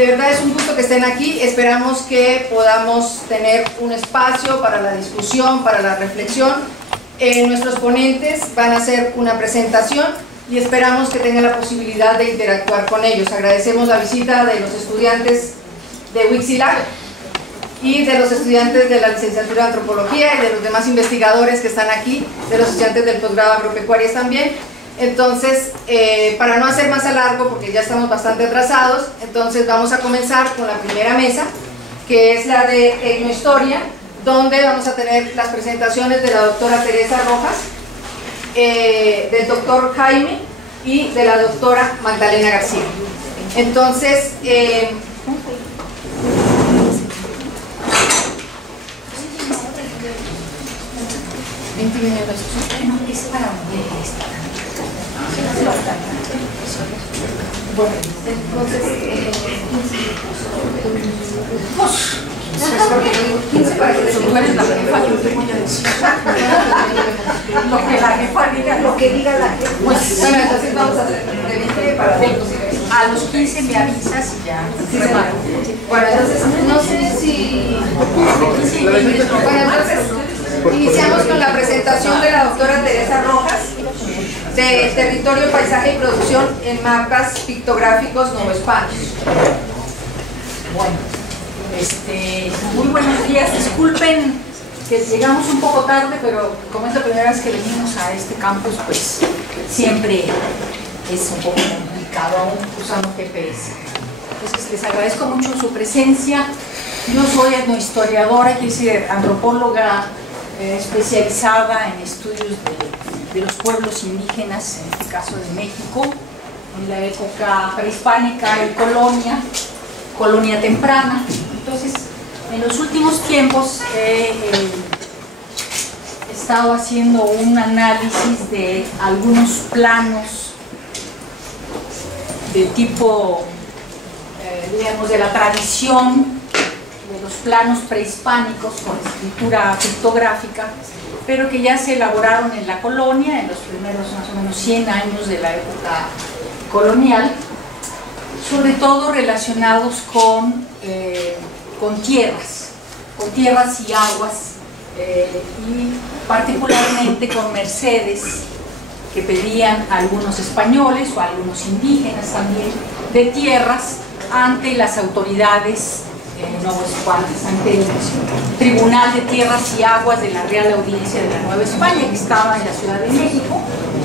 de verdad es un gusto que estén aquí. Esperamos que podamos tener un espacio para la discusión, para la reflexión. Nuestros ponentes van a hacer una presentación y esperamos que tengan la posibilidad de interactuar con ellos. Agradecemos la visita de los estudiantes de Huixquilucan y de los estudiantes de la licenciatura de Antropología y de los demás investigadores que están aquí, de los estudiantes del posgrado Agropecuarias también. Entonces, para no hacer más a largo, porque ya estamos bastante atrasados, entonces vamos a comenzar con la primera mesa, que es la de Etnohistoria, donde vamos a tener las presentaciones de la doctora Teresa Rojas, del doctor Jaime y de la doctora Magdalena García. Entonces, bueno, entonces 15 para que tú eres la jefa, yo te voy a decir lo que la jefa diga, lo que diga la jefa. Pues bueno, entonces vamos a hacer de 20 para 20. A los 15 me avisas y ya. Bueno, entonces no sé si... Bueno, entonces iniciamos con la presentación de la doctora Teresa Rojas de Territorio, Paisaje y Producción en Mapas Pictográficos Novohispanos. Bueno, muy buenos días. Disculpen que llegamos un poco tarde, pero como es la primera vez que venimos a este campus, pues siempre es un poco complicado aún usando GPS. Entonces les agradezco mucho su presencia. Yo soy etnohistoriadora, quiere decir antropóloga especializada en estudios de los pueblos indígenas, en este caso de México, en la época prehispánica y colonia temprana. Entonces, en los últimos tiempos he estado haciendo un análisis de algunos planos de tipo, digamos, de la tradición de los planos prehispánicos con escritura pictográfica, pero que ya se elaboraron en la colonia en los primeros más o menos 100 años de la época colonial, sobre todo relacionados con tierras y aguas, y particularmente con mercedes que pedían algunos españoles o algunos indígenas también de tierras ante las autoridades novohispanas, ante el Tribunal de Tierras y Aguas de la Real Audiencia de la Nueva España, que estaba en la Ciudad de México.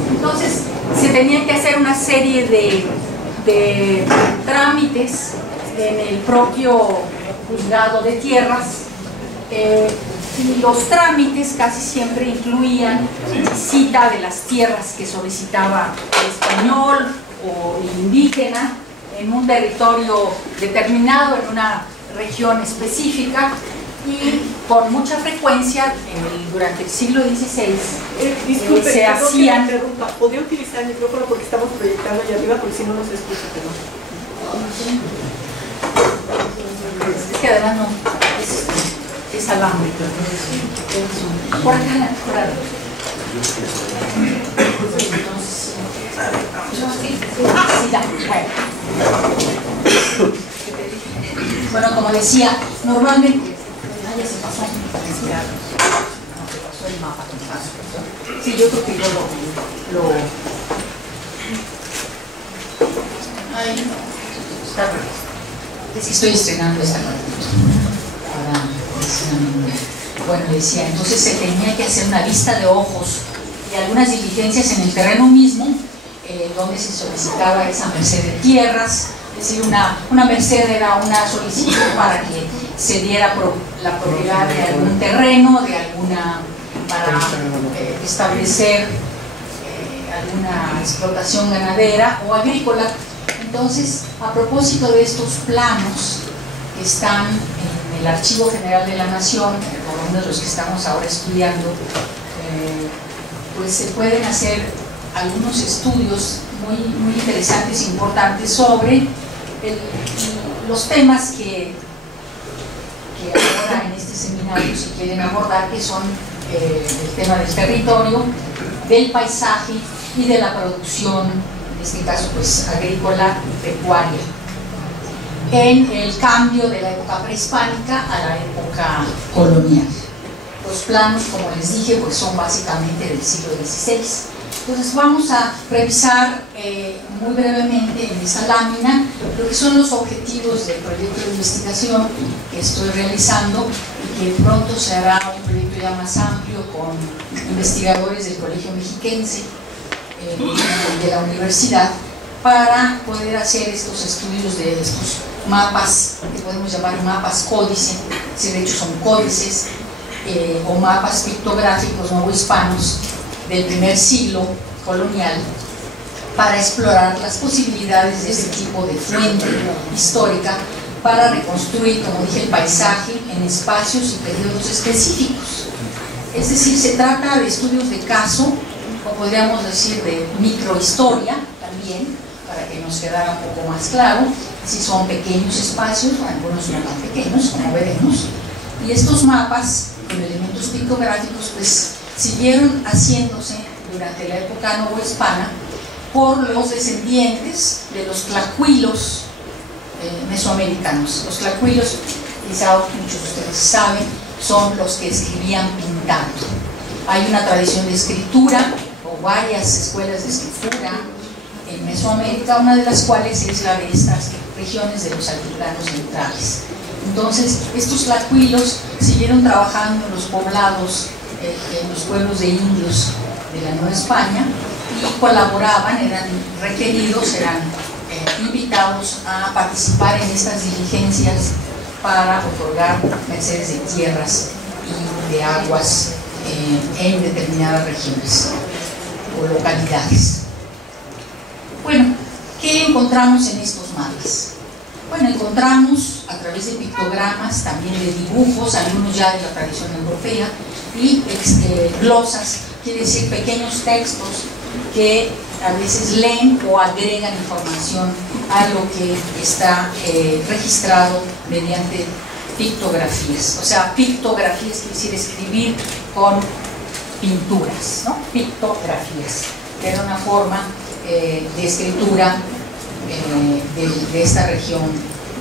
Entonces se tenían que hacer una serie de trámites en el propio juzgado de tierras, y los trámites casi siempre incluían visita de las tierras que solicitaba el español o el indígena en un territorio determinado, en una región específica, y por mucha frecuencia durante el siglo XVI disculpe, se hacían... ¿Podría utilizar el micrófono porque estamos proyectando allá arriba porque si no nos escucha? Es que además no es alambre. Por acá, por acá. Bueno, como decía, normalmente ya se pasó el mapa. Sí, yo creo que yo lo ahí está bien. Es que estoy estrenando esta para bueno, decía, entonces se tenía que hacer una vista de ojos y algunas diligencias en el terreno mismo, donde se solicitaba esa merced de tierras. Es decir, una merced era una solicitud para que se diera la propiedad de algún terreno, para establecer alguna explotación ganadera o agrícola. Entonces, a propósito de estos planos que están en el Archivo General de la Nación, por lo menos los que estamos ahora estudiando, pues se pueden hacer algunos estudios muy interesantes e importantes sobre los temas que ahora en este seminario se quieren abordar, que son el tema del territorio, del paisaje y de la producción, en este caso pues agrícola y pecuaria. en el cambio de la época prehispánica a la época colonial. Los planos, como les dije, pues son básicamente del siglo XVI. Entonces vamos a revisar muy brevemente en esta lámina lo que son los objetivos del proyecto de investigación que estoy realizando y que pronto se hará un proyecto ya más amplio con investigadores del Colegio Mexiquense de la universidad, para poder hacer estos estudios de estos mapas que podemos llamar mapas códice, si de hecho son códices, o mapas pictográficos novohispanos del primer siglo colonial, para explorar las posibilidades de este tipo de fuente histórica para reconstruir, como dije, el paisaje en espacios y periodos específicos. Es decir, se trata de estudios de caso, o podríamos decir de microhistoria también, para que nos quedara un poco más claro, si son pequeños espacios, algunos no tan pequeños, como veremos, y estos mapas con elementos pictográficos pues siguieron haciéndose durante la época novohispana por los descendientes de los tlacuilos mesoamericanos. Los tlacuilos, quizá muchos de ustedes saben, son los que escribían pintando. Hay una tradición de escritura o varias escuelas de escritura en Mesoamérica, una de las cuales es la de estas regiones de los altiplanos centrales. Entonces, estos tlacuilos siguieron trabajando en los poblados, en los pueblos de indios de la Nueva España, y colaboraban, eran requeridos, eran invitados a participar en estas diligencias para otorgar mercedes de tierras y de aguas en determinadas regiones o localidades. Bueno, ¿qué encontramos en estos mapas? Bueno, encontramos a través de pictogramas, también de dibujos, algunos ya de la tradición europea, y glosas, quiere decir pequeños textos que a veces leen o agregan información a lo que está registrado mediante pictografías. O sea, pictografías quiere decir escribir con pinturas, ¿no? Pictografías, que era una forma de escritura de esta región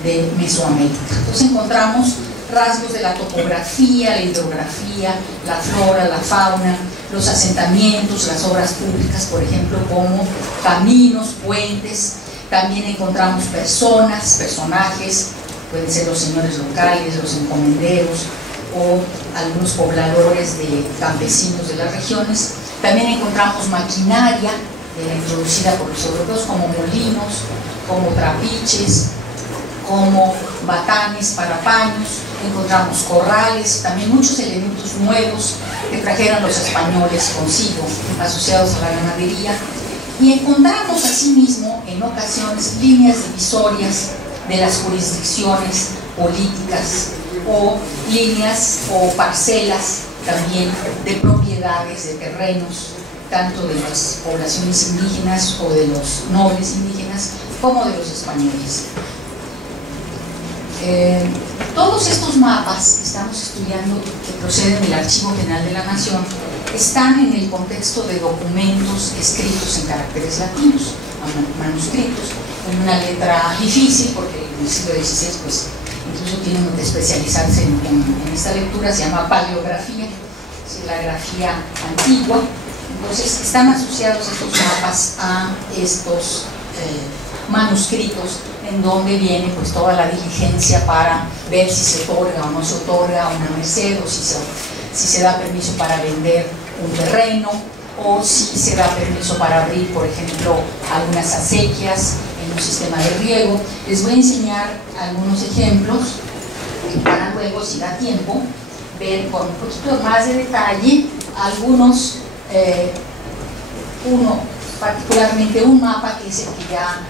de Mesoamérica. Entonces encontramos rasgos de la topografía, la hidrografía, la flora, la fauna, los asentamientos, las obras públicas, por ejemplo, como caminos, puentes. También encontramos personas, personajes, pueden ser los señores locales, los encomenderos o algunos pobladores de campesinos de las regiones. También encontramos maquinaria introducida por los europeos, como molinos, como trapiches, como batanes para paños. Encontramos corrales, también muchos elementos nuevos que trajeron los españoles consigo, asociados a la ganadería. Y encontramos asimismo en ocasiones líneas divisorias de las jurisdicciones políticas, o líneas o parcelas también de propiedades, de terrenos, tanto de las poblaciones indígenas o de los nobles indígenas como de los españoles. Todos estos mapas que estamos estudiando, que proceden del Archivo General de la Nación, están en el contexto de documentos escritos en caracteres latinos, manuscritos, en una letra difícil, porque en el siglo XVI pues, incluso tienen que especializarse en esta lectura, se llama paleografía, es la grafía antigua. Entonces están asociados estos mapas a estos manuscritos, en donde viene pues toda la diligencia para ver si se otorga o no se otorga una merced, o si se da permiso para vender un terreno, o si se da permiso para abrir, por ejemplo, algunas acequias en un sistema de riego. Les voy a enseñar algunos ejemplos para luego, si da tiempo, ver con un poquito más de detalle algunos, particularmente un mapa que es el que ya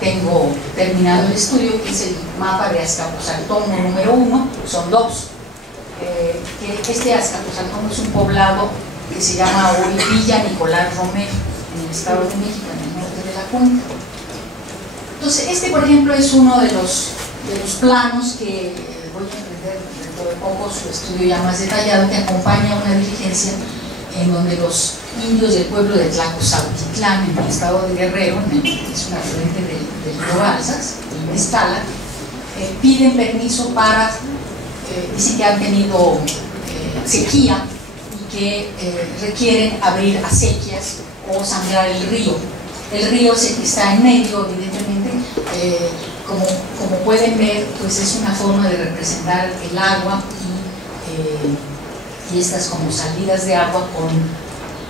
tengo terminado el estudio, que es el mapa de Azcapotzaltongo número 1, son dos. Este Azcapotzaltongo es un poblado que se llama hoy Villa Nicolás Romero, en el Estado de México, en el norte de la Cuenca. Entonces, este, por ejemplo, es uno de los planos que voy a emprender dentro de poco su estudio ya más detallado, que acompaña una diligencia en donde los indios del pueblo de Tlacozautitlán, en el estado de Guerrero, es una afluente del río Balsas, en Mezcala, piden permiso para, dicen que han tenido sequía y que requieren abrir acequias o sangrar el río. El río es el que está en medio, evidentemente, como pueden ver, pues es una forma de representar el agua y estas como salidas de agua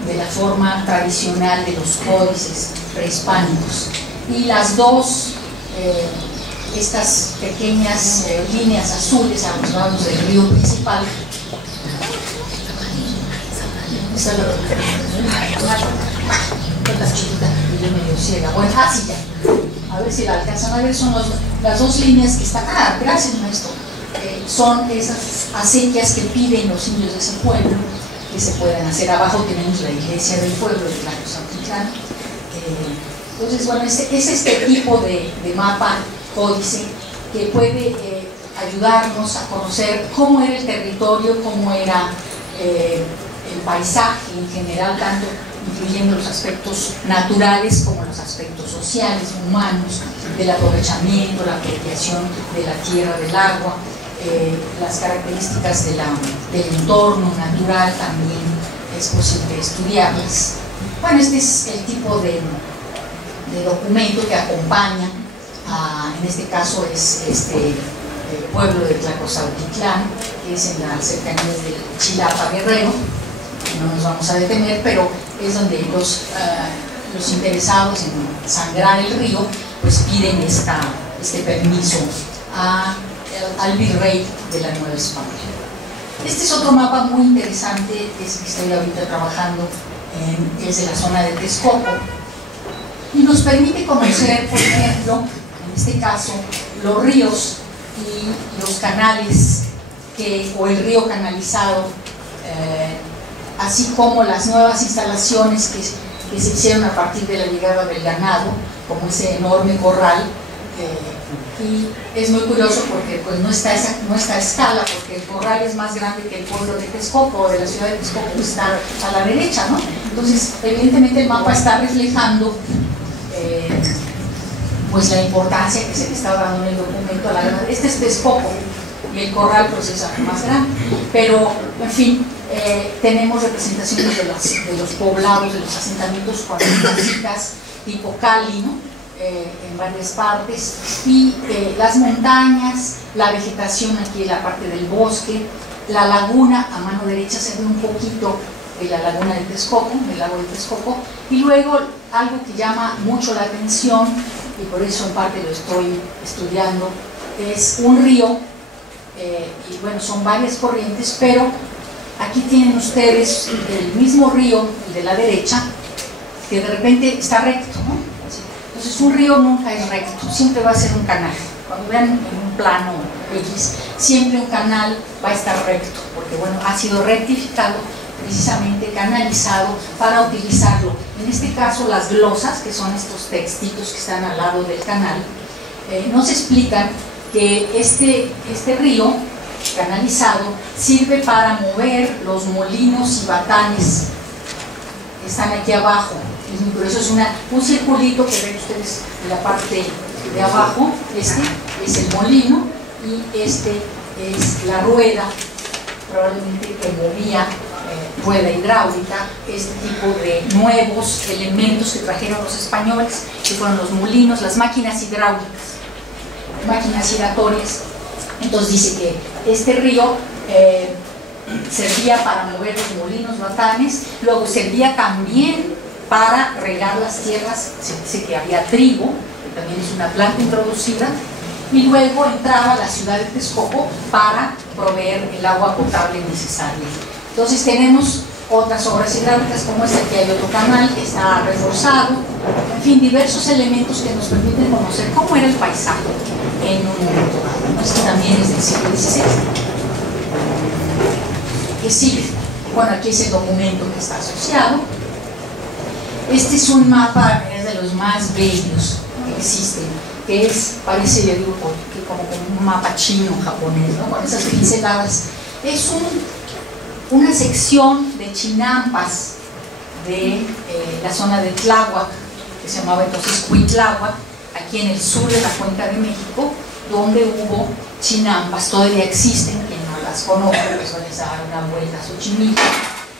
de la forma tradicional de los códices prehispánicos. Y las dos, estas pequeñas líneas azules a los lados del río principal, bueno, así ya, a ver si la alcanzan a ver, son las dos líneas que están, gracias maestro, son esas acequias que piden los indios de ese pueblo que se pueden hacer. Abajo tenemos la iglesia del pueblo de Tlacozautitlán. Entonces, bueno, es este tipo de mapa códice que puede ayudarnos a conocer cómo era el territorio, cómo era el paisaje en general, tanto incluyendo los aspectos naturales como los aspectos sociales, humanos, del aprovechamiento, la apropiación de la tierra, del agua, las características del entorno natural también es posible estudiarlas. Bueno, este es el tipo de documento que acompaña, en este caso es este pueblo de Tlacozautitlán, que es en las cercanías de Chilapa, Guerrero. No nos vamos a detener, pero es donde los interesados en sangrar el río pues piden este permiso al virrey de la Nueva España. Este es otro mapa muy interesante, es que estoy ahorita trabajando, es de la zona de Texcoco, y nos permite conocer, por ejemplo, en este caso, los ríos y los canales o el río canalizado, así como las nuevas instalaciones que se hicieron a partir de la llegada del ganado, como ese enorme corral. Y es muy curioso porque pues, no está a escala, porque el corral es más grande que el pueblo de Texcoco, o de la ciudad de Texcoco, que está a la derecha, ¿no? Entonces, evidentemente el mapa está reflejando pues la importancia que se le está dando en el documento a la grande. Este es Texcoco y el corral pues es más grande, pero en fin, tenemos representaciones de los poblados, de los asentamientos con casitas tipo Cali, ¿no? En varias partes, y las montañas, la vegetación aquí en la parte del bosque, la laguna a mano derecha se ve un poquito de la laguna de Texcoco, del lago de Texcoco, y luego algo que llama mucho la atención, y por eso en parte lo estoy estudiando, es un río, y bueno, son varias corrientes, pero aquí tienen ustedes el mismo río, el de la derecha, que de repente está recto, ¿no? Entonces un río nunca es recto, siempre va a ser un canal. Cuando vean en un plano X, siempre un canal va a estar recto, porque bueno, ha sido rectificado, precisamente canalizado para utilizarlo. En este caso las glosas, que son estos textitos que están al lado del canal, nos explican que este río canalizado sirve para mover los molinos y batanes que están aquí abajo. Es muy curioso, es un circulito que ven ustedes en la parte de abajo. Este es el molino y este es la rueda, probablemente que movía, rueda hidráulica, este tipo de nuevos elementos que trajeron los españoles, que fueron los molinos, las máquinas hidráulicas, máquinas giratorias. Entonces dice que este río servía para mover los molinos, batanes, luego servía también para regar las tierras. Se dice que había trigo, que también es una planta introducida, y luego entraba a la ciudad de Texcoco para proveer el agua potable necesaria. Entonces tenemos otras obras hidráulicas como esta, aquí hay otro canal que está reforzado, en fin, diversos elementos que nos permiten conocer cómo era el paisaje en un momento dado. Esto también es del siglo XVI. ¿Qué sigue? Bueno, aquí es el documento que está asociado. Este es un mapa, es de los más bellos que existen, que parece, yo digo, que como un mapa chino, japonés, ¿no? Con esas pinceladas. Es una sección de chinampas de la zona de Tláhuac, que se llamaba entonces Cuitláhuac, aquí en el sur de la Cuenca de México, donde hubo chinampas, todavía existen, quien no las conoce, pues suele dar una vuelta a Xochimilco.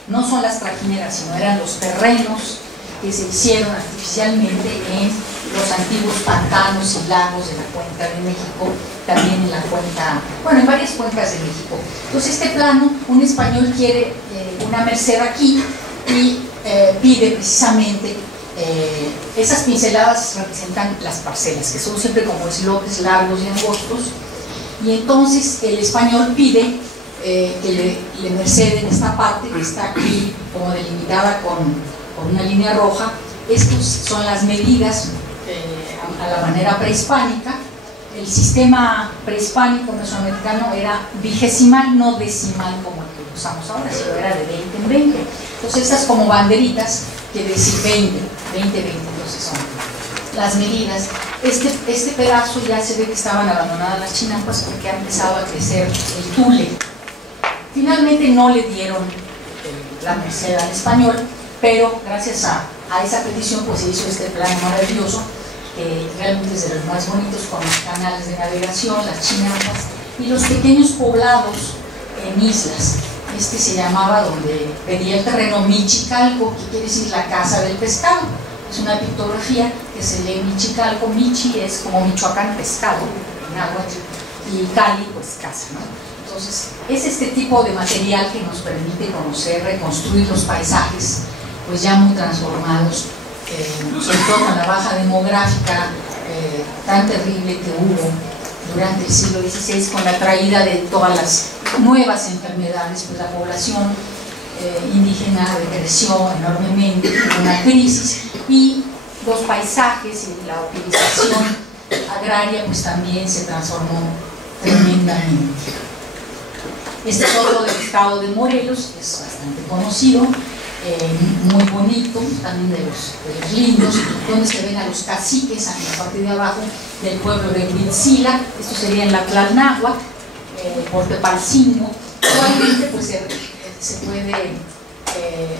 No son las trajineras, sino eran los terrenos que se hicieron artificialmente en los antiguos pantanos y lagos de la cuenca de México, también en la cuenca, bueno, en varias cuencas de México. Entonces este plano, un español quiere una merced aquí y pide precisamente, esas pinceladas representan las parcelas, que son siempre como islotes largos y angostos, y entonces el español pide que le merceden esta parte que está aquí como delimitada con una línea roja. Estas son las medidas a la manera prehispánica. El sistema prehispánico mesoamericano era vigesimal, no decimal como el que usamos ahora, sino era de 20 en 20. Entonces estas como banderitas quiere decir 20, 20, 20, entonces son las medidas. Este pedazo ya se ve que estaban abandonadas las chinampas porque ha empezado a crecer el tule. Finalmente no le dieron la merced al español, pero gracias a esa petición pues se hizo este plano maravilloso, que realmente es de los más bonitos, con los canales de navegación, las chinampas y los pequeños poblados en islas. Este se llamaba, donde pedía el terreno, Michicalco, que quiere decir la casa del pescado. Es una pictografía que se lee Michicalco. Michi es como Michoacán, pescado en náhuatl, y Cali pues casa, ¿no? Entonces es este tipo de material que nos permite conocer, reconstruir los paisajes pues ya muy transformados, sobre todo con la baja demográfica tan terrible que hubo durante el siglo XVI, con la traída de todas las nuevas enfermedades. Pues la población indígena decreció enormemente, hubo una crisis, y los paisajes y la utilización agraria pues también se transformó tremendamente. Este es otro del estado de Morelos, que es bastante conocido, muy bonito, también de los lindos, donde se ven a los caciques en la parte de abajo del pueblo de Huitzila. Esto sería en la Tlalnáhuac, por Tepalcingo. Actualmente pues se puede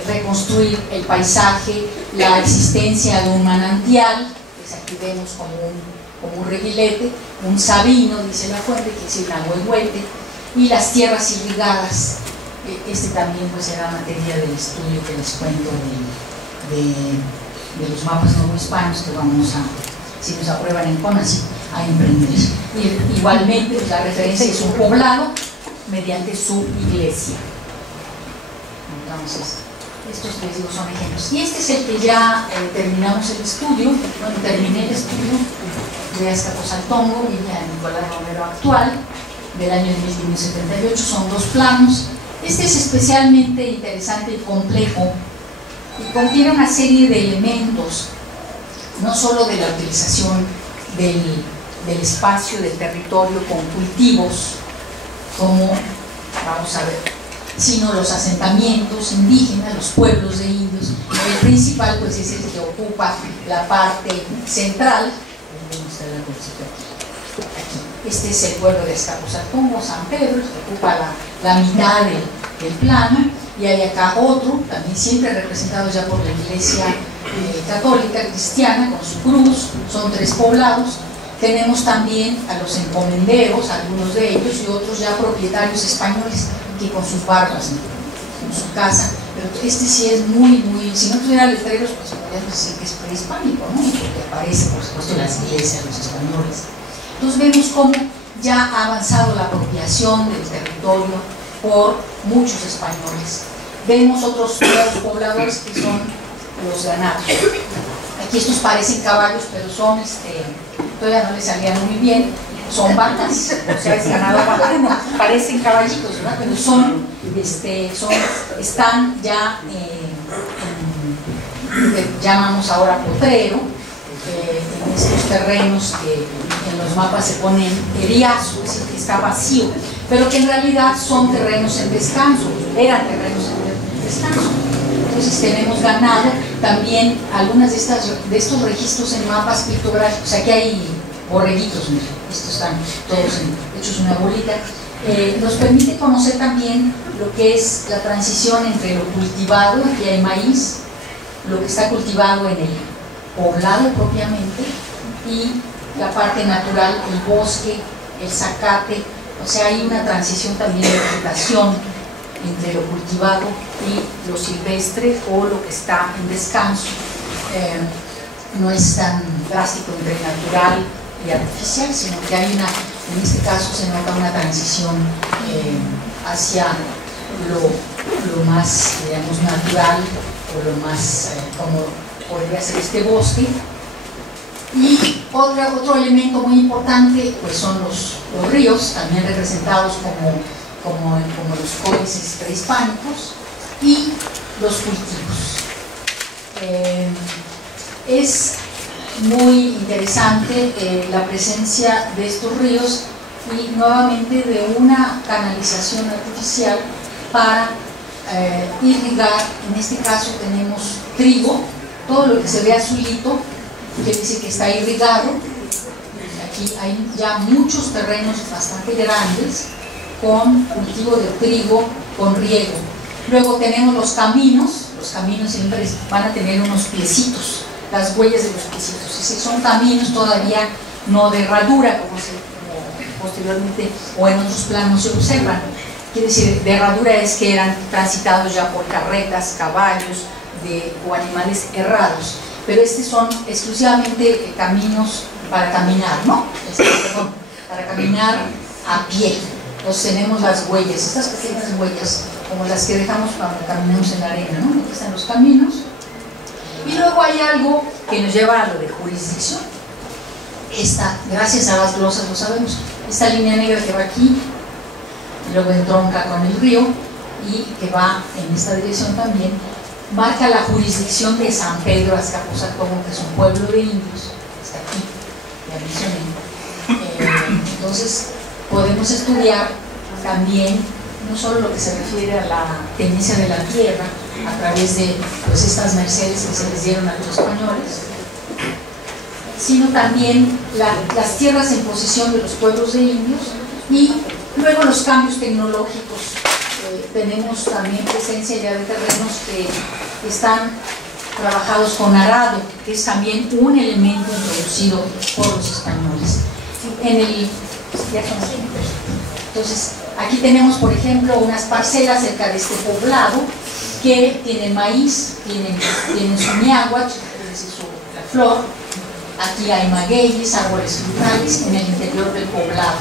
reconstruir el paisaje, la existencia de un manantial, pues aquí vemos como un reguilete, un sabino, dice la fuente, que es el Nahuehuete, y las tierras irrigadas. Este también pues era materia del estudio que les cuento de los mapas novohispanos que vamos a, si nos aprueban en CONACYT, a emprender. Y igualmente pues, la referencia es un poblado mediante su iglesia. Entonces, estos les digo son ejemplos. Y este es el que ya terminamos el estudio. Bueno, terminé el estudio de Azcapotzaltongo y de Nicolás Romero actual, del año de 1578. Son dos planos. Este es especialmente interesante y complejo y contiene una serie de elementos, no solo de la utilización del espacio, del territorio con cultivos, como vamos a ver, sino los asentamientos indígenas, los pueblos de indios. El principal pues es el que ocupa la parte central. Este es el pueblo de Azcapotzaltongo, San Pedro, que ocupa la mitad del plano, y hay acá otro, también siempre representado ya por la Iglesia católica cristiana, con su cruz. Son tres poblados. Tenemos también a los encomenderos, algunos de ellos, y otros ya propietarios españoles, que con sus barbas, con su casa. Pero este sí es muy, si no tuviera letreros, pues podríamos decir que es prehispánico, ¿no? Porque aparece, por supuesto, las iglesias, los españoles. Entonces vemos cómo ya ha avanzado la apropiación del territorio por muchos españoles. Vemos otros nuevos pobladores que son los ganados. Aquí estos parecen caballos, pero son, todavía no les salían muy bien, son vacas, o sea, es ganado vacuno, parecen caballitos, ¿verdad? Pero están ya lo que llamamos ahora potrero, en estos terrenos que en los mapas se ponen eriazo, es decir, que está vacío, pero que en realidad son terrenos en descanso, eran terrenos en descanso. Entonces tenemos ganado, también algunas de estos registros en mapas pictográficos. Aquí hay borreguitos, mira, estos están todos hechos una bolita. Nos permite conocer también lo que es la transición entre lo cultivado, aquí hay maíz, lo que está cultivado en el poblado propiamente, y la parte natural, el bosque el zacate, o sea, hay una transición también de vegetación entre lo cultivado y lo silvestre o lo que está en descanso. No es tan drástico entre natural y artificial, sino que hay una, en este caso se nota una transición hacia lo más, digamos, natural o lo más, como podría ser este bosque. Y otro elemento muy importante pues son los ríos, también representados como los códices prehispánicos, y los cultivos. Es muy interesante la presencia de estos ríos y nuevamente de una canalización artificial para irrigar. En este caso tenemos trigo, todo lo que se ve azulito quiere decir que está irrigado. Aquí hay ya muchos terrenos bastante grandes con cultivo de trigo con riego. Luego tenemos los caminos siempre van a tener unos piecitos, las huellas de los piecitos, es decir, son caminos todavía no de herradura como posteriormente o en otros planos se observan. Quiere decir, de herradura es que eran transitados ya por carretas, caballos o animales herrados, pero estos son exclusivamente caminos para caminar, ¿no? Perdón, para caminar a pie. Entonces tenemos las huellas, estas pequeñas huellas, como las que dejamos cuando caminamos en la arena, ¿no? Aquí están los caminos. Y luego hay algo que nos lleva a lo de jurisdicción. Gracias a las glosas lo sabemos, esta línea negra que va aquí, y luego entronca con el río, y que va en esta dirección también, marca la jurisdicción de San Pedro Azcapotzalcóyotl, que es un pueblo de indios, está aquí, ya mencioné. Entonces, podemos estudiar también no solo lo que se refiere a la tenencia de la tierra a través de pues, estas mercedes que se les dieron a los españoles, sino también las tierras en posesión de los pueblos de indios y luego los cambios tecnológicos. Tenemos también presencia ya de terrenos que están trabajados con arado, que es también un elemento introducido por los españoles. Entonces, aquí tenemos, por ejemplo, unas parcelas cerca de este poblado que tienen maíz, tienen su ñáhuatl, es decir, la flor. Aquí hay magueyes, árboles frutales en el interior del poblado.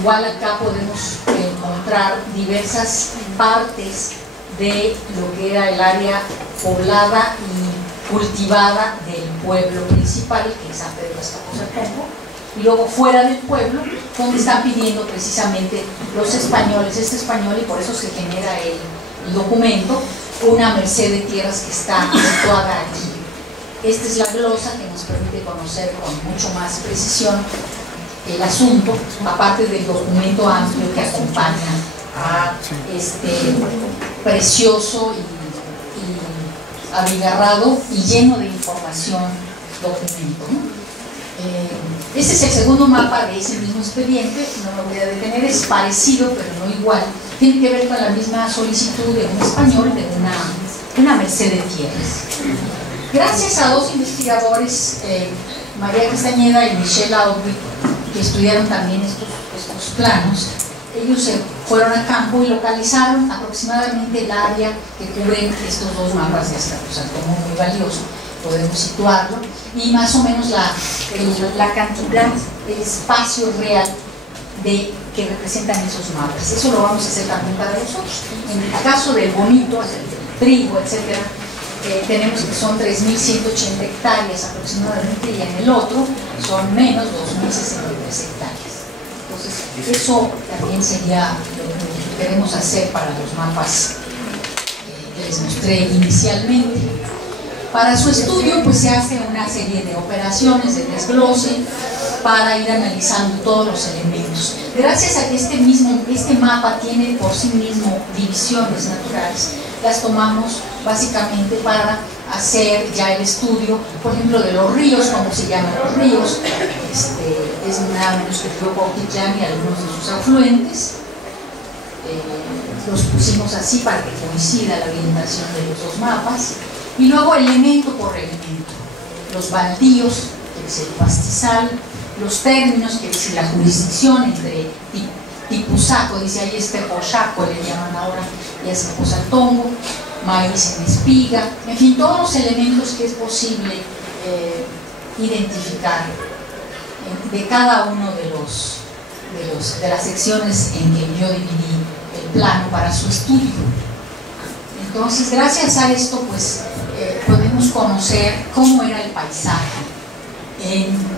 Igual acá podemos encontrar diversas partes de lo que era el área poblada y cultivada del pueblo principal, que es San Pedro Azcapotzalcóyotl, y luego fuera del pueblo, donde están pidiendo precisamente los españoles, este español, y por eso se genera el documento, una merced de tierras que está situada aquí. Esta es la glosa que nos permite conocer con mucho más precisión el asunto, aparte del documento amplio que acompaña a este precioso y abigarrado y lleno de información documento, ¿no? Este es el segundo mapa de ese mismo expediente, no me voy a detener, es parecido pero no igual, tiene que ver con la misma solicitud de un español de una merced de tierras. Gracias a dos investigadores, María Castañeda y Michelle Aubry, que estudiaron también estos planos, ellos se fueron a campo y localizaron aproximadamente el área que cubren estos dos mapas de Azcapotzalcóyotl, muy valioso, podemos situarlo, y más o menos la cantidad, el espacio real que representan esos mapas. Eso lo vamos a hacer también para nosotros. En el caso del bonito, el trigo, etcétera, tenemos que son 3.180 hectáreas aproximadamente, y en el otro son menos 2.063 hectáreas. Entonces, eso también sería lo que queremos hacer para los mapas que les mostré inicialmente. Para su estudio, pues se hace una serie de operaciones de desglose para ir analizando todos los elementos. Gracias a que este mapa tiene por sí mismo divisiones naturales, las tomamos básicamente para hacer ya el estudio, por ejemplo, de los ríos, cómo se llaman los ríos, es nada menos que el río Cuautitlán y algunos de sus afluentes. Los pusimos así para que coincida la orientación de los dos mapas, y luego elemento por elemento, los baldíos, que es el pastizal, los términos, que dice la jurisdicción entre Tipusaco, dice ahí Pochaco, le llaman ahora, y es Pozatongo, maíz en espiga, en fin, todos los elementos que es posible identificar de cada uno de las secciones en que yo dividí el plano para su estudio. Entonces, gracias a esto, pues, podemos conocer cómo era el paisaje en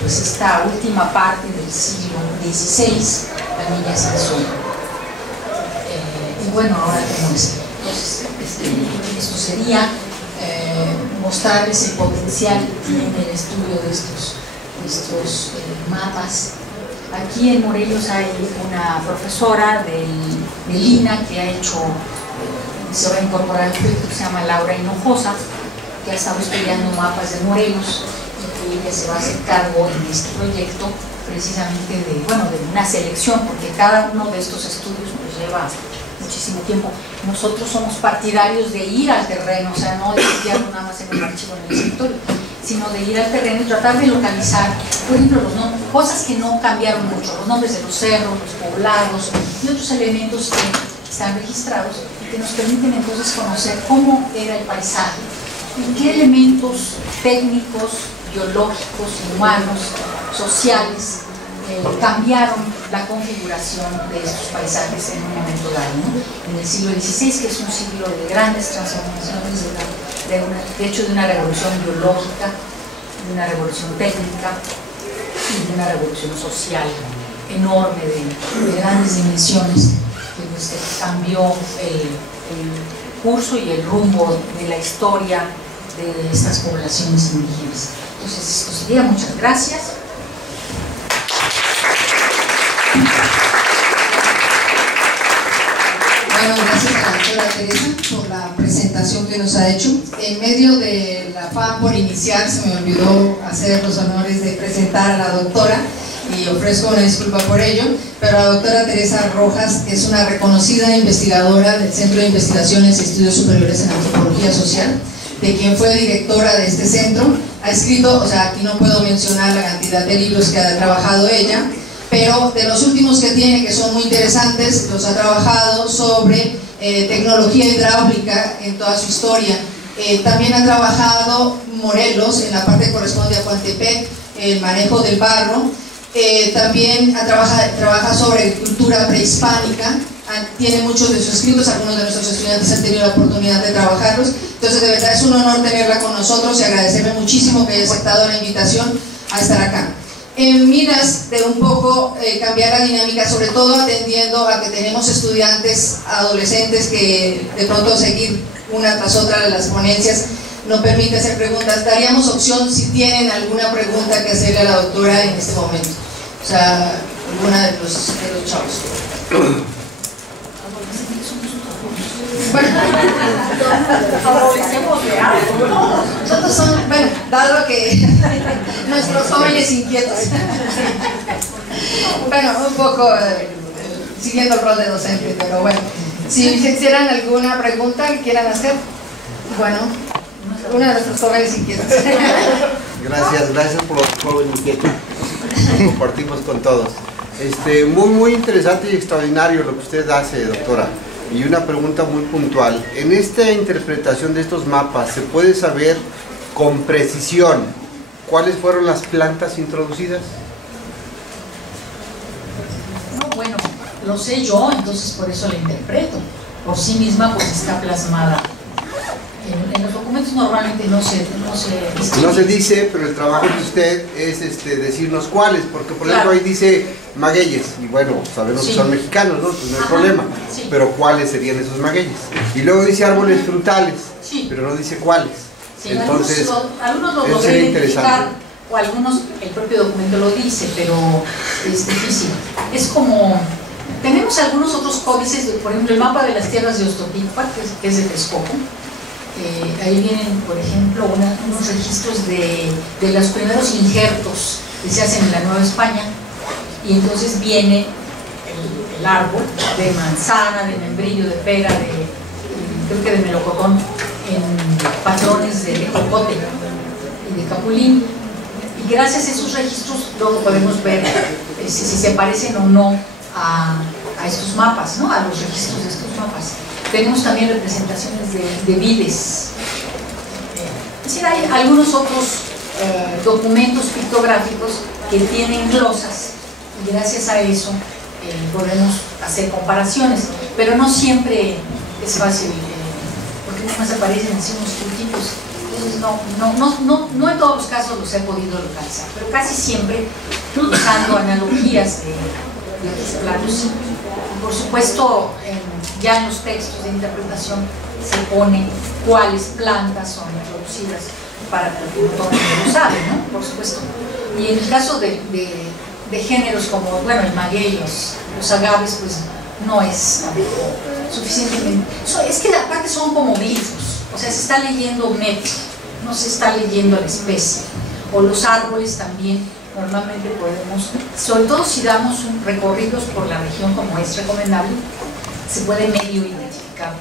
pues esta última parte del siglo XVI, también ya se hizo. Y bueno, ahora tengo esto. Entonces, esto sería mostrarles el potencial que tiene el estudio de estos mapas. Aquí en Morelos hay una profesora del INA que ha hecho, se va a incorporar al proyecto, que se llama Laura Hinojosa, que ha estado estudiando mapas de Morelos, y ella se va a hacer cargo en este proyecto precisamente de una selección, porque cada uno de estos estudios nos lleva muchísimo tiempo. Nosotros somos partidarios de ir al terreno, o sea, no de estudiarlo nada más en el archivo, en el escritorio, sino de ir al terreno y tratar de localizar, por ejemplo, los nombres, cosas que no cambiaron mucho, los nombres de los cerros, los poblados y otros elementos que están registrados y que nos permiten entonces conocer cómo era el paisaje y qué elementos técnicos, biológicos, humanos, sociales cambiaron la configuración de estos paisajes en un momento dado, ¿no? En el siglo XVI, que es un siglo de grandes transformaciones, de hecho de una revolución biológica, de una revolución técnica y de una revolución social enorme, de grandes dimensiones, que pues, cambió el curso y el rumbo de la historia de estas poblaciones indígenas. Entonces, esto sería. Muchas gracias. Bueno, gracias a la doctora Teresa por la presentación que nos ha hecho. En medio de la afán por iniciar, se me olvidó hacer los honores de presentar a la doctora y ofrezco una disculpa por ello, pero la doctora Teresa Rojas es una reconocida investigadora del Centro de Investigaciones y Estudios Superiores en Antropología Social, de quien fue directora de este centro. Ha escrito, o sea, aquí no puedo mencionar la cantidad de libros que ha trabajado ella, pero de los últimos que tiene, que son muy interesantes, los ha trabajado sobre tecnología hidráulica en toda su historia. También ha trabajado Morelos, en la parte que corresponde a Coantepec, el manejo del barro. También trabaja sobre cultura prehispánica. Tiene muchos de sus escritos, algunos de nuestros estudiantes han tenido la oportunidad de trabajarlos. Entonces, de verdad es un honor tenerla con nosotros y agradecerle muchísimo que haya aceptado la invitación a estar acá. En miras de un poco cambiar la dinámica, sobre todo atendiendo a que tenemos estudiantes adolescentes que de pronto seguir una tras otra de las ponencias no permite hacer preguntas. Daríamos opción si tienen alguna pregunta que hacerle a la doctora en este momento, o sea, alguna de los chavos. Bueno, nosotros somos, bueno, dado que nuestros jóvenes inquietos, bueno, un poco siguiendo el rol de docente, pero bueno, si hicieran alguna pregunta que quieran hacer, bueno, uno de nuestros jóvenes inquietos. Gracias por los jóvenes inquietos, compartimos con todos. Muy interesante y extraordinario lo que usted hace, doctora. Y una pregunta muy puntual. En esta interpretación de estos mapas, ¿se puede saber con precisión cuáles fueron las plantas introducidas? No, bueno, lo sé yo, entonces por eso la interpreto. Por sí misma, pues está plasmada. En los documentos normalmente no se dice, pero el trabajo de usted es decirnos cuáles, porque por ejemplo ahí dice magueyes, y bueno, sabemos que son mexicanos, ¿no? Pues no hay problema, pero ¿cuáles serían esos magueyes? Y luego dice árboles frutales, pero no dice cuáles. Entonces, algunos lo logré identificar, o algunos, el propio documento lo dice, pero es difícil. Es como, tenemos algunos otros códices, por ejemplo el mapa de las tierras de Ostotilpa, que es de Texcoco. Ahí vienen, por ejemplo, unos registros de los primeros injertos que se hacen en la Nueva España, y entonces viene el árbol de manzana, de membrillo, de pera, creo que de melocotón, en patrones de jocote y de capulín, y gracias a esos registros luego podemos ver si se parecen o no a estos mapas, ¿no? A los registros de estos mapas. Tenemos también representaciones de vides. Es decir, hay algunos otros documentos pictográficos que tienen glosas y gracias a eso podemos hacer comparaciones, pero no siempre es fácil, porque nada más aparecen así unos puntitos. Entonces no en todos los casos los he podido localizar, pero casi siempre usando analogías de otros planos. Y por supuesto, ya en los textos de interpretación se pone cuáles plantas son introducidas para que todo el mundo lo sabe, ¿no? Por supuesto. Y en el caso de géneros como, bueno, el maguey, los agaves, pues no es suficientemente. Es que aparte son como glifos, o sea, se está leyendo metro, no se está leyendo la especie. O los árboles también, normalmente podemos, sobre todo si damos recorridos por la región como es recomendable, se puede medio identificar,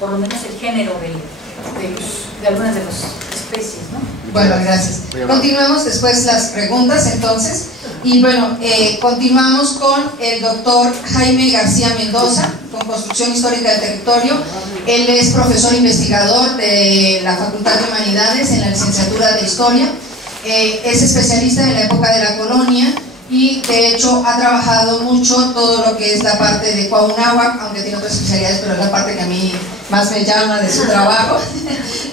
por lo menos el género de algunas de las especies, ¿no? Bueno, gracias. Continuamos después las preguntas, entonces. Y bueno, continuamos con el doctor Jaime García Mendoza, con Construcción Histórica del Territorio. Él es profesor investigador de la Facultad de Humanidades en la licenciatura de Historia. Es especialista en la época de la colonia y de hecho ha trabajado mucho todo lo que es la parte de Cuauhnáhuac, aunque tiene otras especialidades, pero es la parte que a mí más me llama de su trabajo,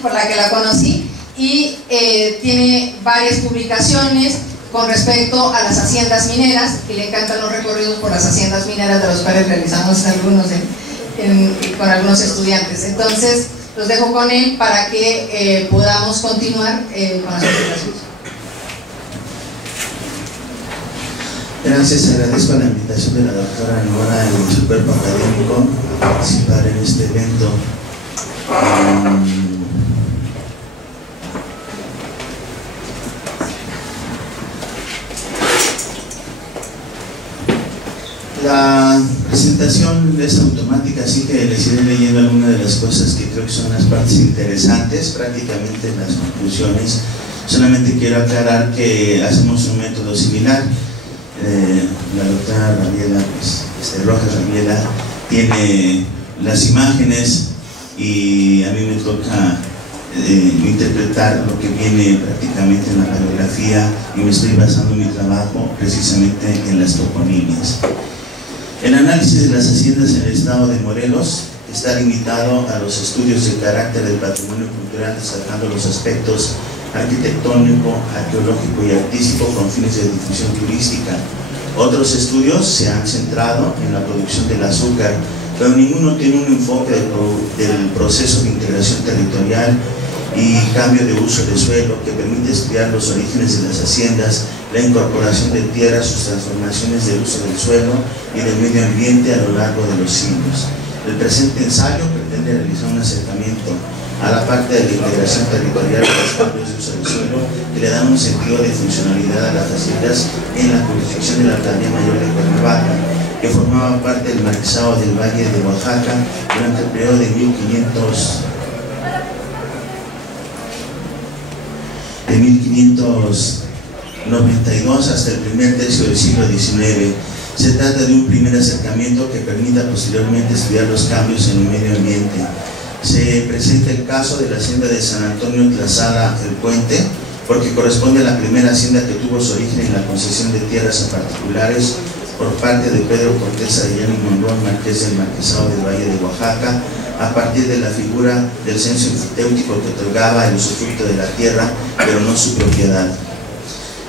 por la que la conocí. Y tiene varias publicaciones con respecto a las haciendas mineras, y le encantan los recorridos por las haciendas mineras, de los cuales realizamos algunos con algunos estudiantes. Entonces los dejo con él para que podamos continuar con las presentaciones. Gracias, agradezco la invitación de la doctora Nora y de su cuerpo académico a participar en este evento. La presentación es automática, así que les iré leyendo algunas de las cosas que creo que son las partes interesantes, prácticamente las conclusiones. Solamente quiero aclarar que hacemos un método similar. La doctora Rabiela, Rojas Rabiela, tiene las imágenes y a mí me toca interpretar lo que viene prácticamente en la paleografía, y me estoy basando mi trabajo precisamente en las toponimias. El análisis de las haciendas en el estado de Morelos está limitado a los estudios de carácter del patrimonio cultural, destacando los aspectos arquitectónico, arqueológico y artístico con fines de difusión turística. Otros estudios se han centrado en la producción del azúcar, pero ninguno tiene un enfoque del proceso de integración territorial y cambio de uso de suelo que permite estudiar los orígenes de las haciendas, la incorporación de tierra, sus transformaciones del uso del suelo y del medio ambiente a lo largo de los siglos. El presente ensayo pretende realizar un acercamiento a la parte de la integración territorial de los cambios de uso del suelo que le dan un sentido de funcionalidad a las haciendas en la jurisdicción de la Alcaldía Mayor de Cuernavaca, que formaba parte del marquesado del Valle de Oaxaca durante el periodo de 1592 hasta el primer tercio del siglo XIX. Se trata de un primer acercamiento que permita posteriormente estudiar los cambios en el medio ambiente. Se presenta el caso de la hacienda de San Antonio Tlaxala El Puente, porque corresponde a la primera hacienda que tuvo su origen en la concesión de tierras a particulares por parte de Pedro Cortés Arellano y Monroy, marqués del marquesado del Valle de Oaxaca, a partir de la figura del censo enfitéptico que otorgaba el usufructo de la tierra, pero no su propiedad.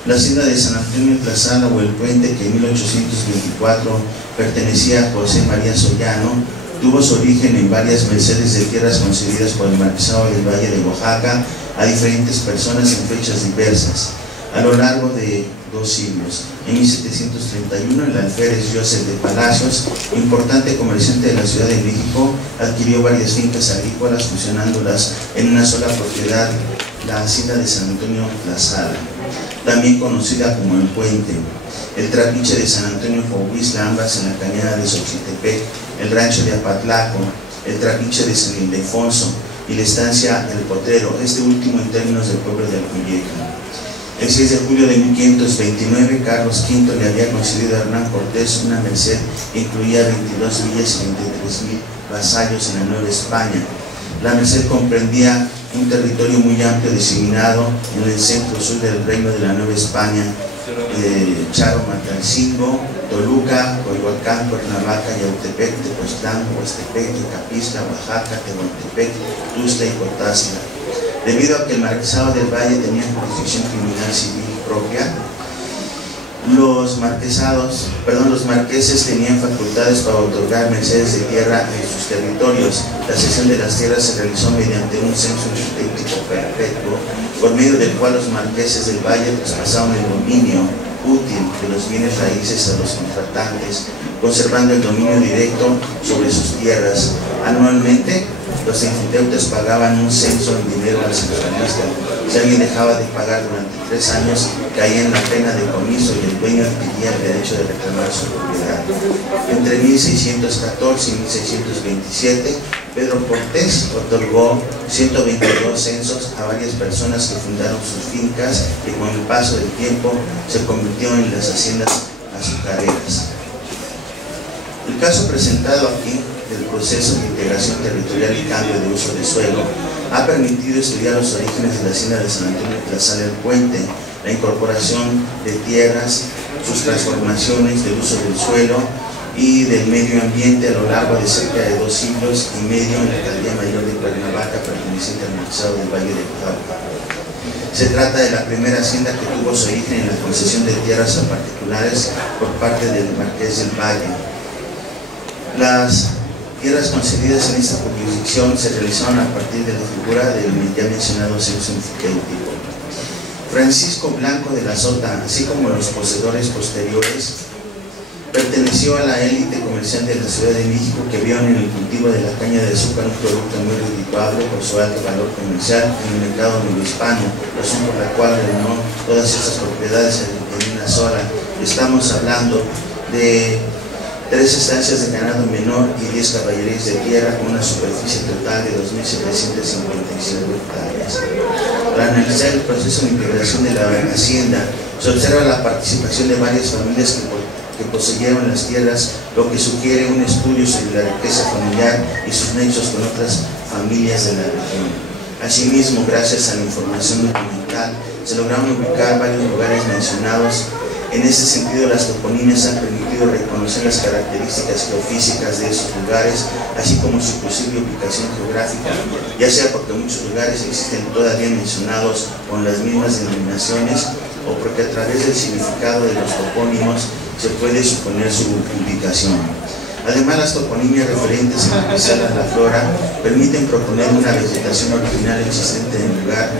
La hacienda de San Antonio Tlaxala o El Puente, que en 1824 pertenecía a José María Sollano, tuvo su origen en varias mercedes de tierras concedidas por el marquesado del Valle de Oaxaca a diferentes personas en fechas diversas, a lo largo de 2 siglos. En 1731, el alférez Joseph de Palacios, importante comerciante de la Ciudad de México, adquirió varias fincas agrícolas, fusionándolas en una sola propiedad, la hacienda de San Antonio Tlaxala, también conocida como El Puente, el trapiche de San Antonio Coahuistla, ambas en la cañada de Xochitepec, el rancho de Apatlaco, el trapiche de San Ildefonso y la estancia El Potrero, este último en términos del pueblo de Alcuyeca. El 6 de julio de 1529, Carlos V le había concedido a Hernán Cortés una merced que incluía 22 villas y 23.000 vasallos en la Nueva España. La merced comprendía un territorio muy amplio diseminado en el centro-sur del reino de la Nueva España, Charo, Matancingo, Toluca, Coyoacán, Cuernavaca, Yautepec, Tepoztlán, Huastepec, Capistla, Oaxaca, Tehuantepec, Tuzla y Cotazla. Debido a que el marquesado del Valle tenía jurisdicción criminal civil propia, los marqueses tenían facultades para otorgar mercedes de tierra en sus territorios. La cesión de las tierras se realizó mediante un censo eutéctico perpetuo, por medio del cual los marqueses del Valle traspasaron el dominio útil de los bienes raíces a los contratantes, conservando el dominio directo sobre sus tierras. Anualmente, los enfiteutes pagaban un censo en dinero al censualista. Si alguien dejaba de pagar durante 3 años, caía en la pena de comiso y el dueño adquiría el derecho de reclamar su propiedad. Entre 1614 y 1627, Pedro Cortés otorgó 122 censos a varias personas que fundaron sus fincas, que con el paso del tiempo se convirtieron en las haciendas azucareras. El caso presentado aquí del proceso de integración territorial y cambio de uso de suelo ha permitido estudiar los orígenes de la hacienda de San Antonio Tlasala el Puente, la incorporación de tierras, sus transformaciones del uso del suelo y del medio ambiente a lo largo de cerca de 2 siglos y medio en la alcaldía mayor de Cuernavaca, perteneciente al marquesado del Valle de Cauca. Se trata de la primera hacienda que tuvo su origen en la concesión de tierras a particulares por parte del Marqués del Valle. Las tierras concedidas en esta jurisdicción se realizaron a partir de la figura del ya mencionado censo enfiteutípico. Francisco Blanco de la Sota, así como los poseedores posteriores, perteneció a la élite comercial de la Ciudad de México, que vieron en el cultivo de la caña de azúcar un producto muy redituable por su alto valor comercial en el mercado neohispano, razón por la cual reunió todas estas propiedades en una sola. Estamos hablando de 3 estancias de ganado menor y 10 caballerías de tierra con una superficie total de 2.755 hectáreas. Para analizar el proceso de integración de la hacienda, se observa la participación de varias familias que poseyeron las tierras, lo que sugiere un estudio sobre la riqueza familiar y sus nexos con otras familias de la región. Asimismo, gracias a la información documental, se lograron ubicar varios lugares mencionados. En este sentido, las toponimias han permitido reconocer las características geofísicas de esos lugares, así como su posible ubicación geográfica, ya sea porque muchos lugares existen todavía mencionados con las mismas denominaciones, o porque a través del significado de los topónimos se puede suponer su ubicación. Además, las toponimias referentes en especial a la flora permiten proponer una vegetación original existente en el lugar.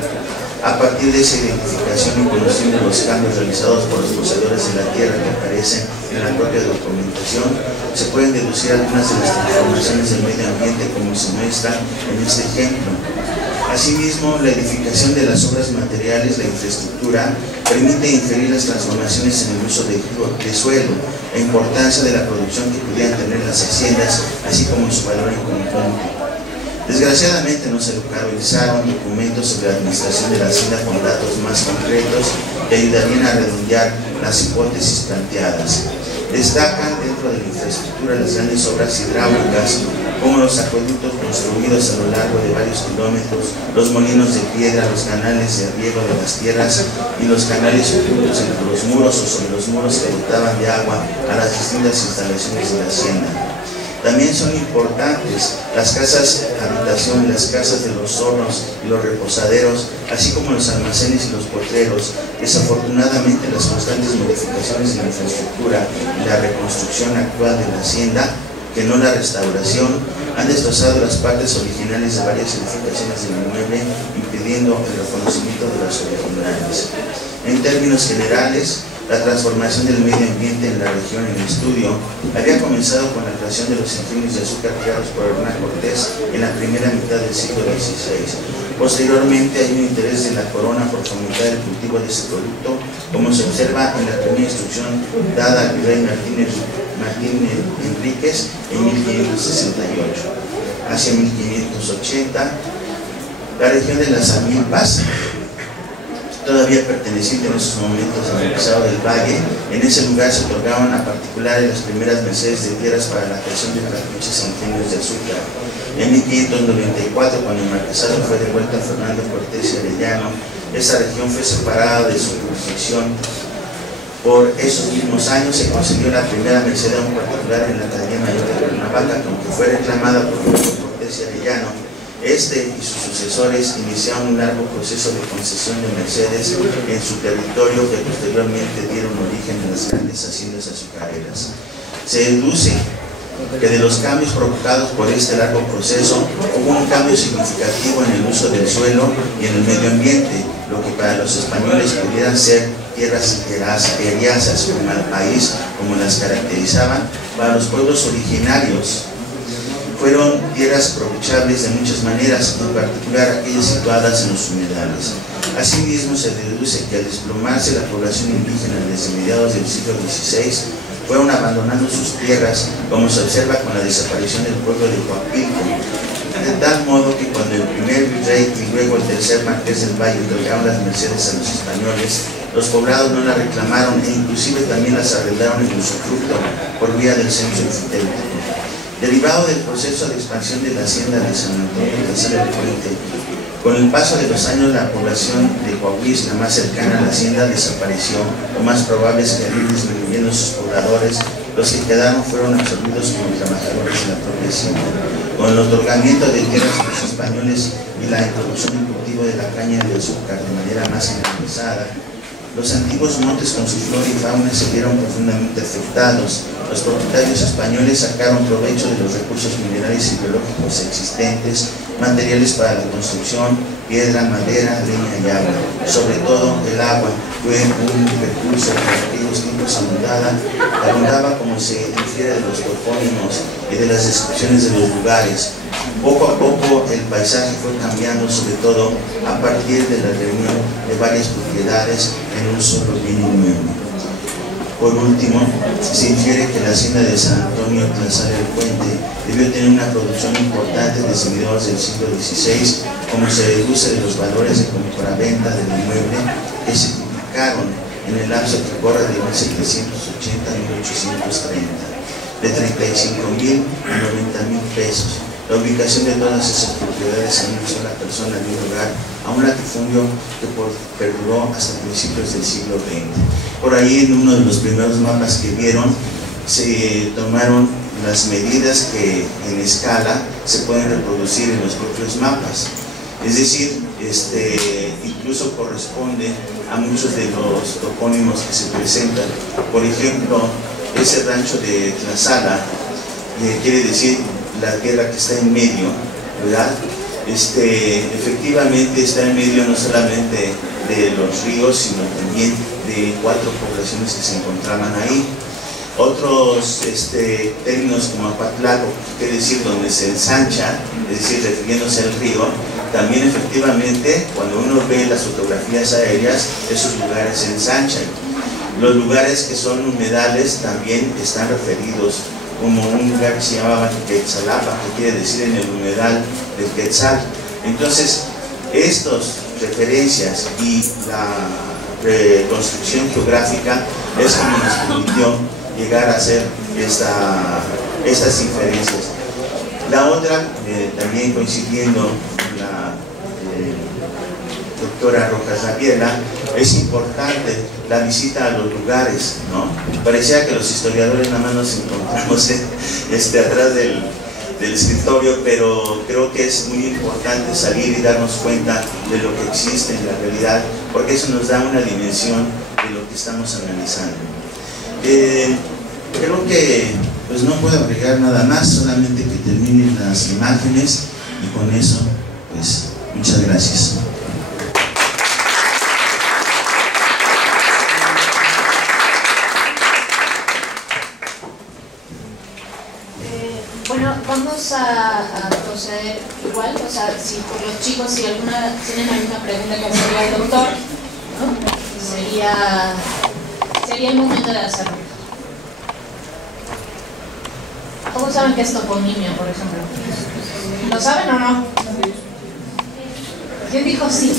A partir de esa identificación y conociendo los cambios realizados por los poseedores de la tierra que aparecen en la propia documentación, se pueden deducir algunas de las transformaciones del medio ambiente como se muestra en este ejemplo. Asimismo, la edificación de las obras materiales, la infraestructura, permite inferir las transformaciones en el uso de suelo, la importancia de la producción que pudieran tener las haciendas, así como su valor en conjunto. Desgraciadamente no se localizaron documentos sobre la administración de la hacienda con datos más concretos que ayudarían a redondear las hipótesis planteadas. Destacan dentro de la infraestructura las grandes obras hidráulicas, como los acueductos construidos a lo largo de varios kilómetros, los molinos de piedra, los canales de riego de las tierras y los canales ocultos entre los muros o sobre los muros que dotaban de agua a las distintas instalaciones de la hacienda. También son importantes las casas habitación, las casas de los hornos y los reposaderos, así como los almacenes y los potreros. Desafortunadamente, las constantes modificaciones de la infraestructura y la reconstrucción actual de la hacienda, que no la restauración, han destrozado las partes originales de varias edificaciones del inmueble, impidiendo el reconocimiento de las originales. En términos generales, la transformación del medio ambiente en la región en estudio había comenzado con la creación de los ingenios de azúcar creados por Hernán Cortés en la primera mitad del siglo XVI. Posteriormente, hay un interés de la corona por fomentar el cultivo de ese producto, como se observa en la primera instrucción dada al virrey Martín Enríquez en 1568. Hacia 1580, la región de las Amilpas todavía perteneciente en esos momentos al Marquesado del Valle. En ese lugar se otorgaban a particulares las primeras mercedes de tierras para la creación de cartuchos e ingenios de azúcar. En 1594, cuando el marquesado fue devuelto a Fernando Cortés y Arellano, esa región fue separada de su jurisdicción. Por esos mismos años se concedió la primera merced a un particular en la Alcaldía Mayor de Cuernavaca, que aunque fue reclamada por Cortés y Arellano, este y sus sucesores iniciaron un largo proceso de concesión de mercedes en su territorio que posteriormente dieron origen a las grandes haciendas azucareras. Se deduce que de los cambios provocados por este largo proceso hubo un cambio significativo en el uso del suelo y en el medio ambiente, lo que para los españoles pudieran ser tierras eriazas como el país, como las caracterizaban, para los pueblos originarios fueron tierras aprovechables de muchas maneras, en particular aquellas situadas en los humedales. Asimismo, se deduce que al desplomarse la población indígena desde mediados del siglo XVI, fueron abandonando sus tierras, como se observa con la desaparición del pueblo de Coapilco, de tal modo que cuando el primer virrey y luego el tercer marqués del Valle otorgaron las mercedes a los españoles, los poblados no las reclamaron e inclusive también las arrendaron en usufructo por vía del censo enfitéltico. Derivado del proceso de expansión de la hacienda de San Antonio de Sala del Puente, con el paso de los años la población de Coahuila más cercana a la hacienda desapareció, lo más probable es que al ir disminuyendo sus pobladores, los que quedaron fueron absorbidos como trabajadores de la propia hacienda. Con el otorgamiento de tierras a los españoles y la introducción del cultivo de la caña de azúcar de manera más generalizada, los antiguos montes con su flora y fauna se vieron profundamente afectados. Los propietarios españoles sacaron provecho de los recursos minerales y biológicos existentes, materiales para la construcción, piedra, madera, leña y agua. Sobre todo el agua fue un recurso que en aquellos tiempos abundaba como se infiere de los topónimos y de las descripciones de los lugares. Poco a poco el paisaje fue cambiando, sobre todo a partir de la reunión de varias propiedades en un solo bien inmueble. Por último, se infiere que la hacienda de San Antonio Sala del Puente debió tener una producción importante desde mediados del siglo XVI, como se deduce de los valores de compraventa del inmueble que se publicaron en el lapso que corre de 1780 a 1830, de 35,000 a 90,000 pesos. La ubicación de todas esas propiedades en una sola persona dio lugar a un latifundio que perduró hasta principios del siglo XX. Por ahí, en uno de los primeros mapas que vieron, se tomaron las medidas que en escala se pueden reproducir en los propios mapas. Es decir, incluso corresponde a muchos de los topónimos que se presentan. Por ejemplo, ese rancho de Tlaxcala quiere decir la tierra que está en medio, ¿verdad? Efectivamente está en medio no solamente de los ríos, sino también de 4 poblaciones que se encontraban ahí. Otros términos como Apatlaco, quiere decir donde se ensancha, es decir, refiriéndose al río, también efectivamente cuando uno ve las fotografías aéreas, esos lugares se ensanchan. Los lugares que son humedales también están referidos como un lugar que se llamaba Quetzalapa, que quiere decir en el humedal del Quetzal. Entonces, estas referencias y la reconstrucción geográfica es como nos permitió llegar a hacer estas inferencias. La otra, también coincidiendo con la doctora Rojas Rabiela, es importante la visita a los lugares, ¿no? Parecía que los historiadores nada más nos encontramos atrás del escritorio, pero creo que es muy importante salir y darnos cuenta de lo que existe en la realidad, porque eso nos da una dimensión de lo que estamos analizando. Creo que pues no puedo agregar nada más, solamente que terminen las imágenes y con eso, pues muchas gracias. Bueno, vamos a proceder igual, o sea, si por los chicos, si tienen alguna pregunta que hacerle al doctor, ¿no? Sería el momento de hacerlo. ¿Cómo saben que es toponimia, por ejemplo? ¿Lo saben o no? ¿Quién dijo sí?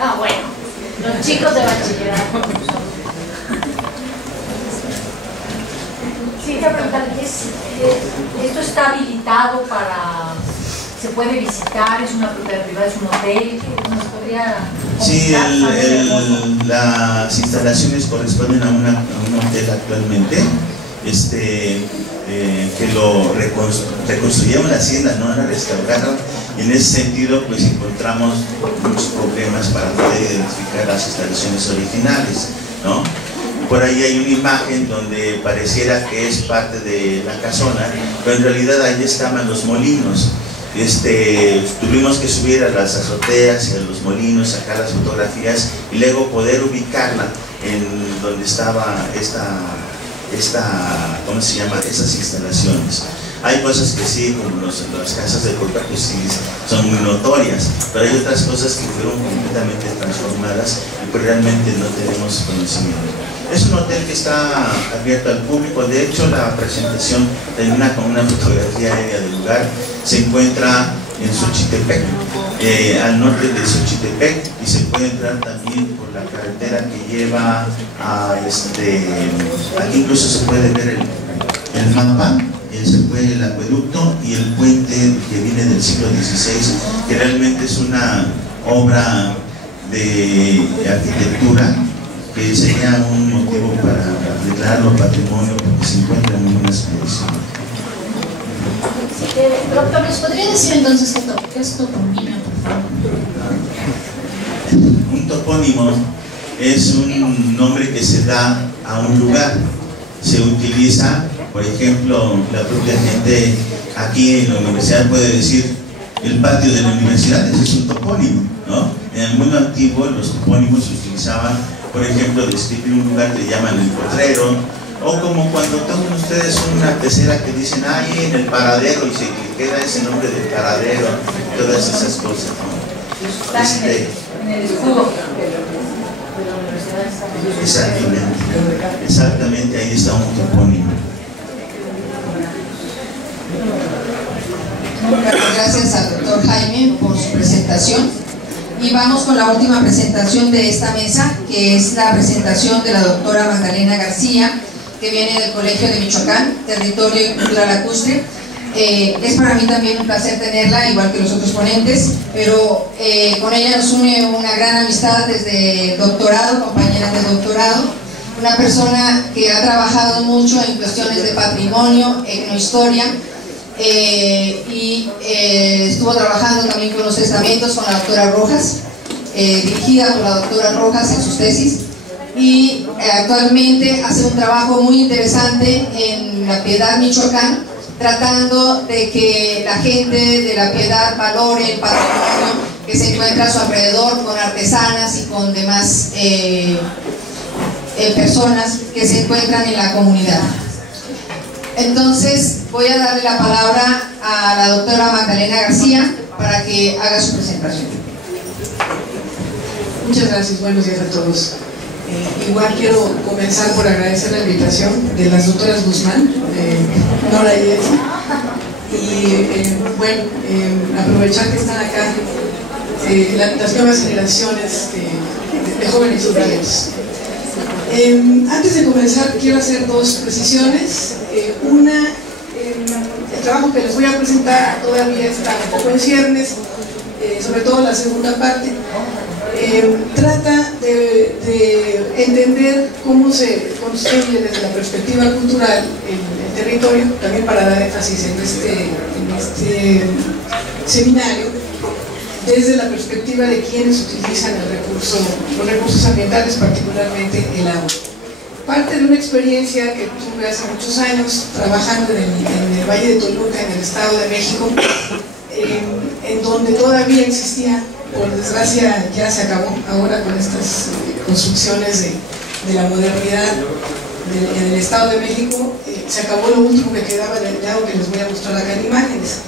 Ah, bueno. Los chicos de bachillerato. Sí, quiero preguntarle, ¿esto está habilitado para, se puede visitar, es una propiedad privada, es un hotel? ¿Nos podría Sí, comentar? las instalaciones corresponden a un hotel actualmente, que lo reconstruyeron la hacienda, no la restauraron, y en ese sentido pues encontramos muchos problemas para poder identificar las instalaciones originales, ¿no? Por ahí hay una imagen donde pareciera que es parte de la casona, pero en realidad ahí estaban los molinos. Tuvimos que subir a las azoteas y a los molinos, sacar las fotografías y luego poder ubicarla en donde estaba ¿cómo se llama? Esas instalaciones. Hay cosas que sí, como las casas de culpa, pues sí, son muy notorias, pero hay otras cosas que fueron completamente transformadas y pues realmente no tenemos conocimiento. Es un hotel que está abierto al público. De hecho, la presentación termina con una fotografía aérea del lugar. Se encuentra en Xochitepec, al norte de Xochitepec, y se puede entrar también por la carretera que lleva a aquí incluso se puede ver el mapa, se puede el acueducto y el puente que viene del siglo XVI, que realmente es una obra de arquitectura que sería un motivo para declararlo patrimonio porque se encuentra en una expedición. Doctor, ¿nos podría decir entonces qué es toponimio, por favor? Un topónimo es un nombre que se da a un lugar. Se utiliza, por ejemplo, la propia gente aquí en la universidad puede decir el patio de la universidad, ese es un topónimo, ¿no? En el mundo antiguo los topónimos se utilizaban, por ejemplo, describir un lugar que llaman el potrero, o como cuando toman ustedes una pecera que dicen ahí en el paradero y se queda ese nombre de paradero, todas esas cosas, ¿no? En el escudo. Exactamente, ahí está un topónimo. Gracias al doctor Jaime por su presentación. Y vamos con la última presentación de esta mesa, que es la presentación de la doctora Magdalena García, que viene del Colegio de Michoacán, Territorio y Cultura Lacustre. Es para mí también un placer tenerla, igual que los otros ponentes, pero con ella nos une una gran amistad desde doctorado, compañera de doctorado, una persona que ha trabajado mucho en cuestiones de patrimonio, etnohistoria, y estuvo trabajando también con los testamentos con la doctora Rojas, dirigida por la doctora Rojas en sus tesis, y actualmente hace un trabajo muy interesante en La Piedad, Michoacán, tratando de que la gente de La Piedad valore el patrimonio que se encuentra a su alrededor, con artesanas y con demás personas que se encuentran en la comunidad. Entonces voy a darle la palabra a la doctora Magdalena García para que haga su presentación. Muchas gracias, buenos días a todos. Igual quiero comenzar por agradecer la invitación de las doctoras Guzmán, Nora y Elsa, y aprovechar que están acá las nuevas generaciones de jóvenes obreros. Antes de comenzar quiero hacer dos precisiones. Una, el trabajo que les voy a presentar todavía está un poco en ciernes, sobre todo la segunda parte. Trata de entender cómo se construye desde la perspectiva cultural el territorio, también para dar énfasis en este seminario, desde la perspectiva de quienes utilizan los recursos ambientales, particularmente el agua. Parte de una experiencia que tuve hace muchos años trabajando en el Valle de Toluca, en el Estado de México, en donde todavía existía, por desgracia ya se acabó ahora con estas construcciones de la modernidad en el Estado de México, se acabó lo último que quedaba del lago que les voy a mostrar acá en imágenes.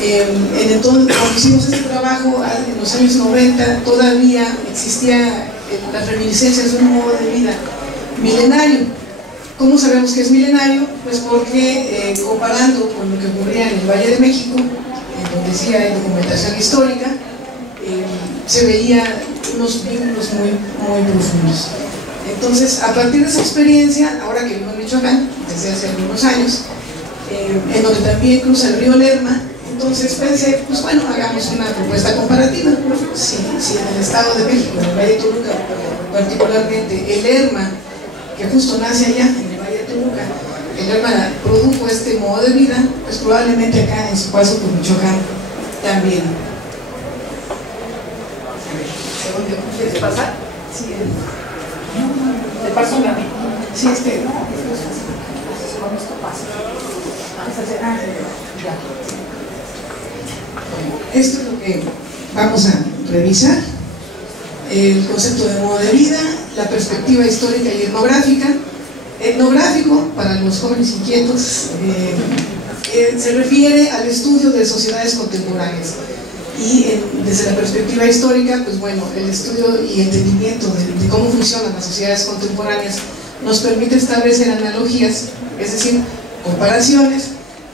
Entonces, cuando hicimos este trabajo en los años 90, todavía existía las reminiscencias de un modo de vida milenario. ¿Cómo sabemos que es milenario? Pues porque comparando con lo que ocurría en el Valle de México, donde sí hay documentación histórica, se veía unos vínculos muy profundos. Entonces, a partir de esa experiencia, ahora que vivo en Michoacán, desde hace algunos años, en donde también cruza el río Lerma, entonces pensé, pues bueno, hagamos una propuesta comparativa. Si en el Estado de México, en el Valle de Toluca, particularmente el Lerma, que justo nace allá, en el Valle de Toluca, el Lerma produjo este modo de vida, pues probablemente acá en su paso por Michoacán también. ¿Quieres pasar? Sí, ¿Te paso un amigo? sí, Con esto pasa. Esto es lo que vamos a revisar: el concepto de modo de vida, la perspectiva histórica y etnográfica. Etnográfico, para los jóvenes inquietos, se refiere al estudio de sociedades contemporáneas, y desde la perspectiva histórica, pues bueno, el estudio y entendimiento de cómo funcionan las sociedades contemporáneas nos permite establecer analogías, es decir, comparaciones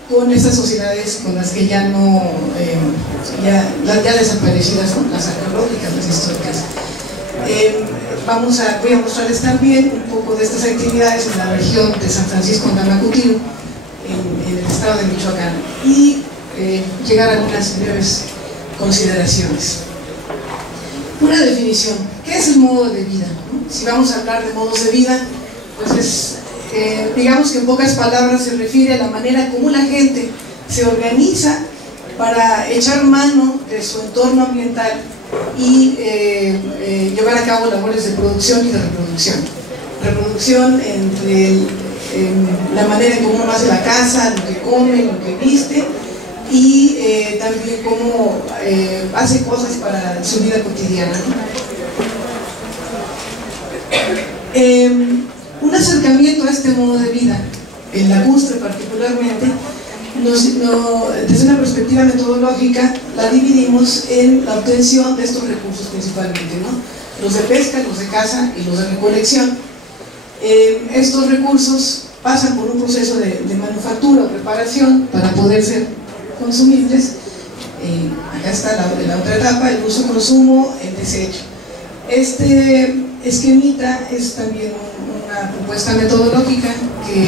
con estas sociedades con las que ya no, ya desaparecidas, ¿no? Las arqueológicas, las históricas. Voy a mostrarles también un poco de estas actividades en la región de San Francisco Tamacutiro, en el estado de Michoacán, y llegar a algunas breves consideraciones. Una definición: ¿qué es el modo de vida? Si vamos a hablar de modos de vida, pues es, digamos que en pocas palabras se refiere a la manera como la gente se organiza para echar mano de su entorno ambiental y llevar a cabo labores de producción y de reproducción. Reproducción entre la manera en cómo uno hace la casa, lo que come, lo que viste, y también cómo hace cosas para su vida cotidiana. Un acercamiento a este modo de vida, en lacustre particularmente, desde una perspectiva metodológica, la dividimos en la obtención de estos recursos principalmente, ¿no? Los de pesca, los de caza y los de recolección. Estos recursos pasan por un proceso de manufactura o preparación para poder ser consumibles. Acá está la otra etapa: el uso, consumo, el desecho. Este esquemita es también una propuesta metodológica que